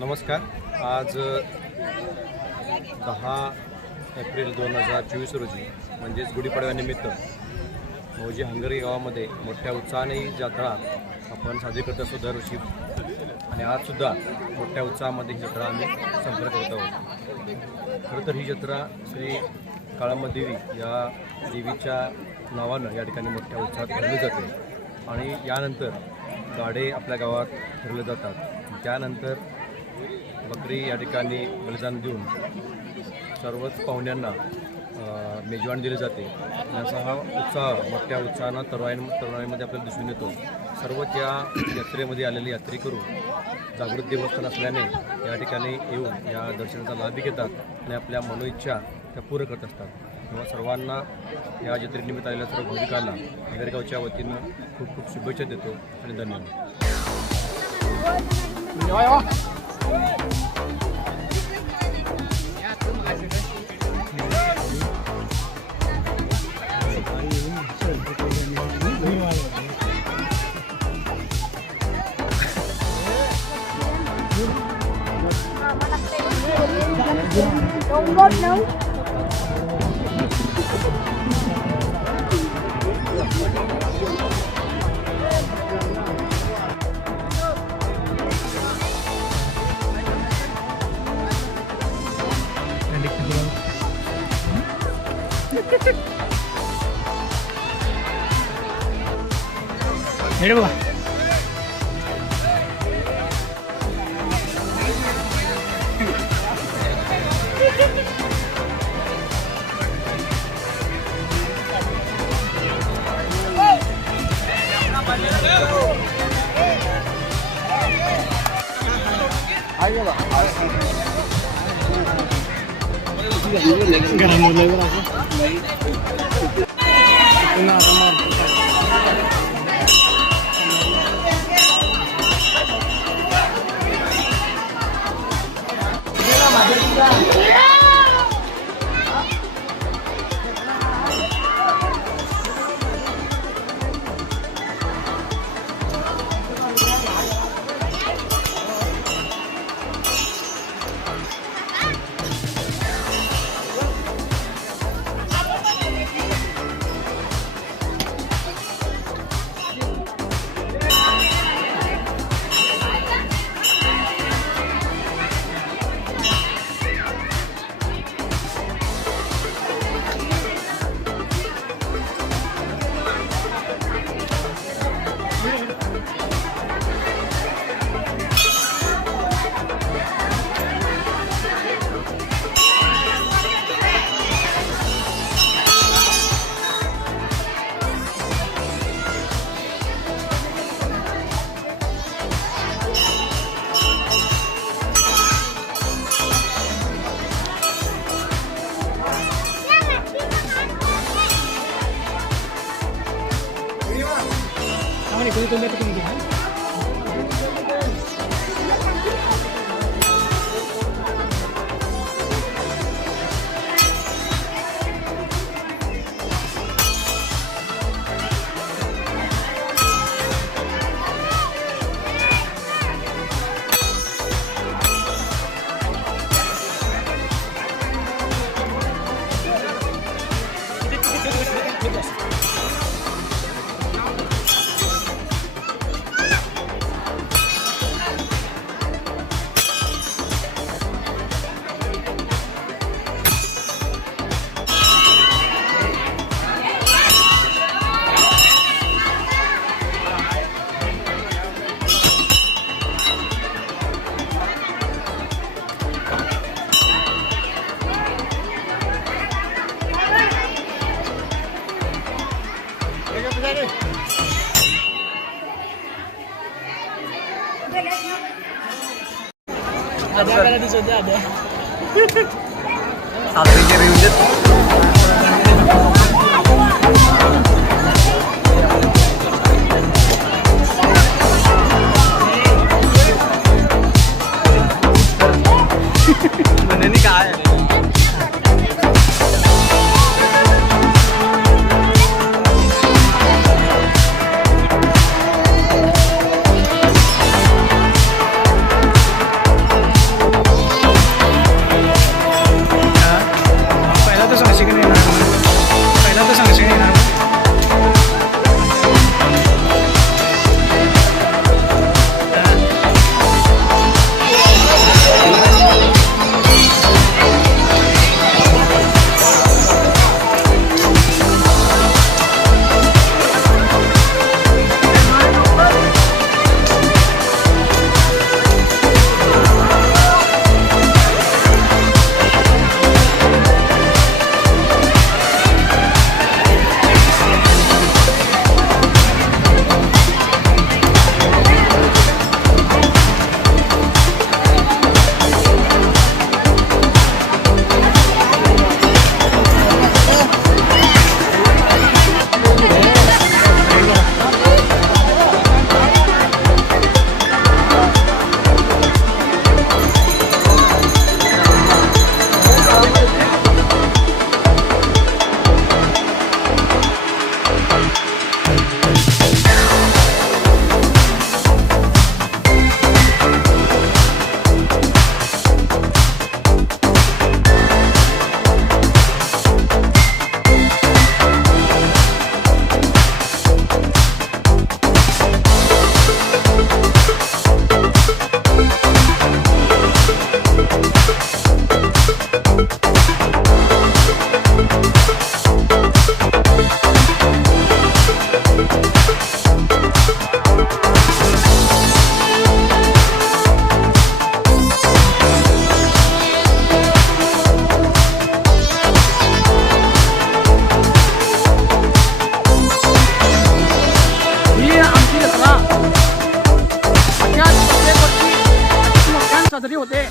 नमस्कार. आज 10 एप्रिल 2024 रोजी म्हणजेच गुढीपाडव्यानिमित्त मौजी हंगरी गावामध्ये मोठ्या उत्साहाने ही जत्रा आपण साजरी करत असतो दरवर्षी. आणि आजसुद्धा मोठ्या उत्साहामध्ये ही जत्रा आम्ही संपर्क करत आहोत. खरं तर ही जत्रा श्री काळाम्मा देवी या देवीच्या नावानं या ठिकाणी मोठ्या उत्साहात भरली जाते. आणि यानंतर गाडे आपल्या गावात फिरले जातात. त्यानंतर बकरी या ठिकाणी बलिदान देऊन सर्वच पाहुण्यांना मेजवानी दिली जाते. असा हा उत्साह मोठ्या उत्साहानं तरुणाईमध्ये आपल्याला दिसून येतो. सर्वच या यात्रेमध्ये आलेले यात्रेकरू जागृत देवस्थान असल्याने या ठिकाणी येऊन या दर्शनाचा लाभ घेतात आणि आपल्या मनोइच्छा त्या पूर्ण करत असतात. तेव्हा सर्वांना या जत्रेनिमित्त आलेल्या सर्व भाविकांना नगरगावच्या वतीनं खूप खूप शुभेच्छा देतो आणि धन्यवाद. हेड बघा ada. Satrinya riudet. Mana ini kaya? गर्दी होते.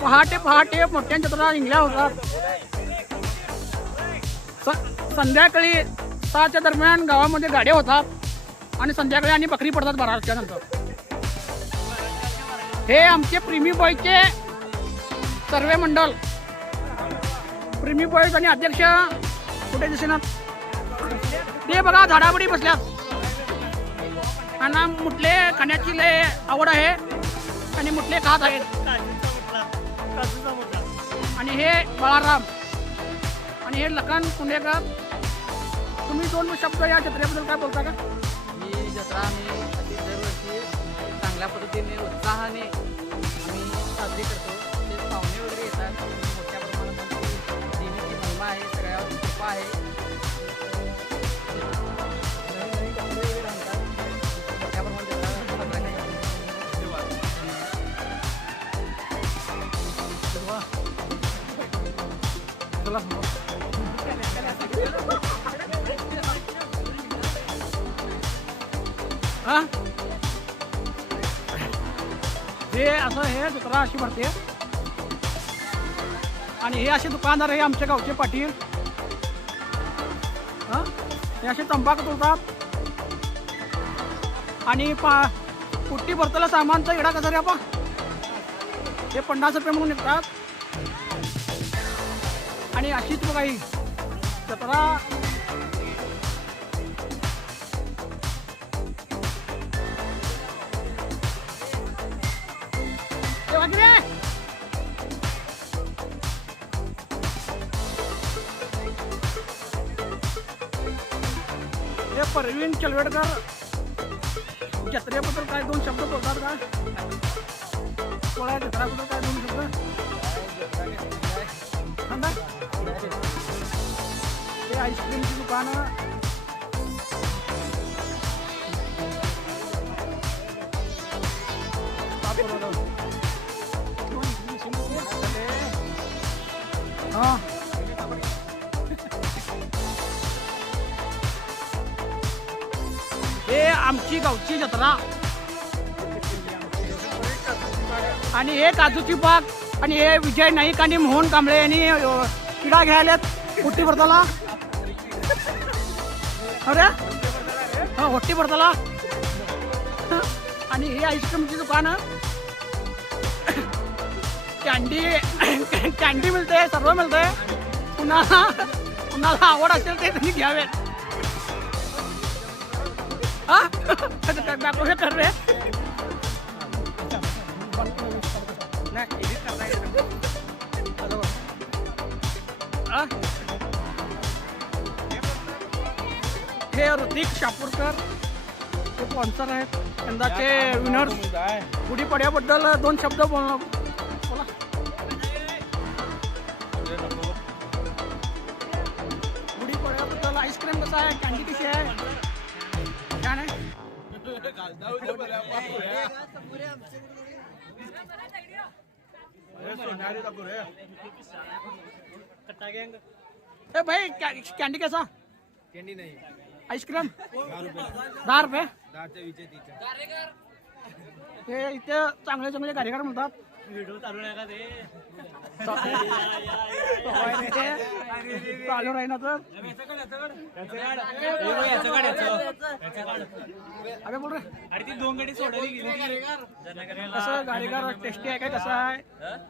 पहाटे पहाटे मोठ्या जत्रा रिंगल्या होतात. संध्याकाळी 6च्या दरम्यान गावामध्ये गाड्या होतात आणि संध्याकाळी आणि बकरी पडतात 12 वाजल्यानंतर. हे आमचे प्रेमी बॉयचे सर्वे मंडळ, प्रेमी बॉयज आणि अध्यक्ष कुठे दिसेनात ते बघा झाडावडी बसल्यात. आणि मुठले खाण्याची लय आवड आहे आणि मुठले खात आहेत. आणि हे बाळाराम आणि हे लखन कुंडेकर. तुम्ही 2 शब्द या जत्रेबद्दल काय बोलता का? ही जत्रा आम्ही दरवर्षी चांगल्या पद्धतीने उत्साहाने आम्ही साजरी करतो. ते पाहुणे वगैरे येतात. मोठ्या प्रमाणात आमची देवीची महिमा आहे, सगळ्यावर कृपा आहे. नवीन नवीन कपडे वगैरे आणतात. मोठ्या प्रमाणात जत्रा साजरा हा हे असं हे जत्रा अशी भरते. आणि हे असे दुकानदार आहे आमच्या गावचे पाटील. हा हे असे तंबाखू तोडतात. आणि पुट्टी भरताला सामानचा इडा कसा रे आपण हे 50 रुपये म्हणून निघतात. आणि अशीच बघा ही जत्रा. हे परवीन चलवेडकर जत्रेबद्दल काय 2 शब्द बोलतात का? कोळा जत्रेबद्दल काय 2 शब्द सांगा. हे आईस्क्रीमची दुकानं. हा हे आमची गावची जत्रा. आणि हे काजूची बाग. आणि हे विजय नाईक आणि मोहन कांबळे यांनी किडा घ्यायलात होट्टी भरताला. अरे हा होट्टी भरताला. आणि हे आईस्क्रीमची दुकानं. कॅन्डी मिळते, सर्व मिळते. कुणाला आवड असेल ते तुम्ही घ्यावे. हा कर रे. हे ऋतिक शापूरकर हे स्पॉन्सर आहेत. यंदाचे विनर्स. गुढीपाडव्याबद्दल 2 शब्द बोला. गुढीपाडव्याबद्दल आईस्क्रीम कसं आहे, कॅन्डी कशी आहे, छान आहे. ए भाई कॅन्डी कैसा? कॅन्डी नाही, आईस्क्रीम 10 रुपये. हे इथे चांगले चांगले कार्यक्रम होतात. व्हिडिओ चालू आहे का ते? चालू राही ना तर. अबे बोल रे. अरे ती 2 गाडी सोडायला गेली. कसं गाडीगार टेस्टी आहे काय? कसं आहे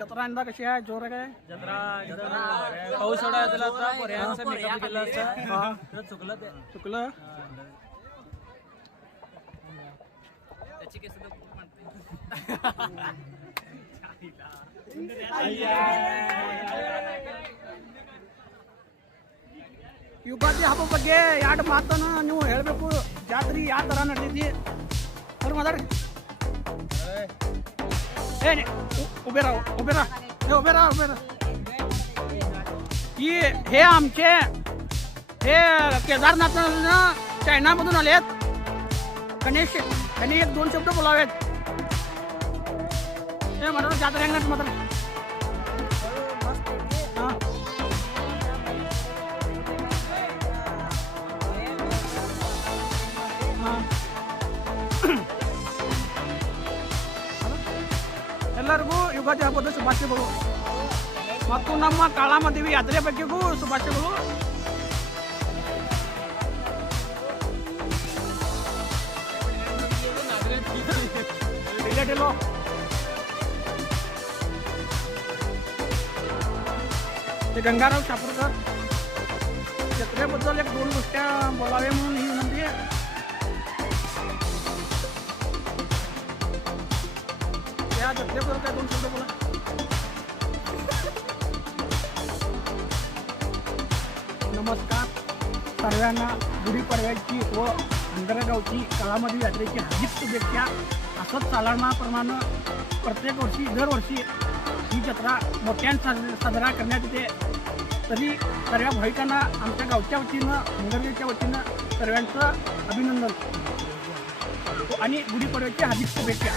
जत्रा? यंदा कशी आहे? जोर आहे काय? जत्रा पाऊस सोडा आता पर्यायांचा मेकअप केला असता. चुकलं. त्याची केस ಯುಗಾದಿ ಹಬ್ಬ ಬಗ್ಗೆ 2 ಮಾತನ್ನು ನೀವು ಹೇಳಬೇಕು. ಜಾತ್ರೆ ಯಾವ ಥರ ನಡೆದೈತಿ ಅವ್ರು ಮಾತಾಡಿ. उभेरा. हे आमचे हे केदारनाथ चायनामधून आलेत. गणेश त्यांनी 1-2 शब्द बोलावेत. हे म्हणतो जात्रा अंगणात मात्र. हां हां ಎಲ್ಲರಿಗೂ ಯುಗಾದಿ ಹಬ್ಬದ ಶುಭಾಶಯಗಳು ಮತ್ತು ನಮ್ಮ ಕಾಳಾಮದೇವಿ ಯಾತ್ರೆ ಬಗ್ಗೆಗೂ ಶುಭಾಶಯಗಳು. ರಿಲೇಟಿव्ह ते गंगाराव शापूरकर जत्रेबद्दल 1-2 गोष्टी बोलावे म्हणून ही विनंती आहे. त्या जत्रेबद्दल काय 2 शब्द बोला. नमस्कार सर्वांना गुढीपाडव्याची व अंधरगावची काळामध्ये यात्रेची हार्दिक शुभेच्छा. असंच चालण्याप्रमाणे प्रत्येक वर्षी दरवर्षी ही जत्रा मोठ्याने साजरा करण्यात येते. तरी सर्व भाविकांना आमच्या गावच्या वतीनं अंगरगावच्या वतीनं सर्वांचं अभिनंदन आणि गुढीपाडव्याची हार्दिक शुभेच्छा.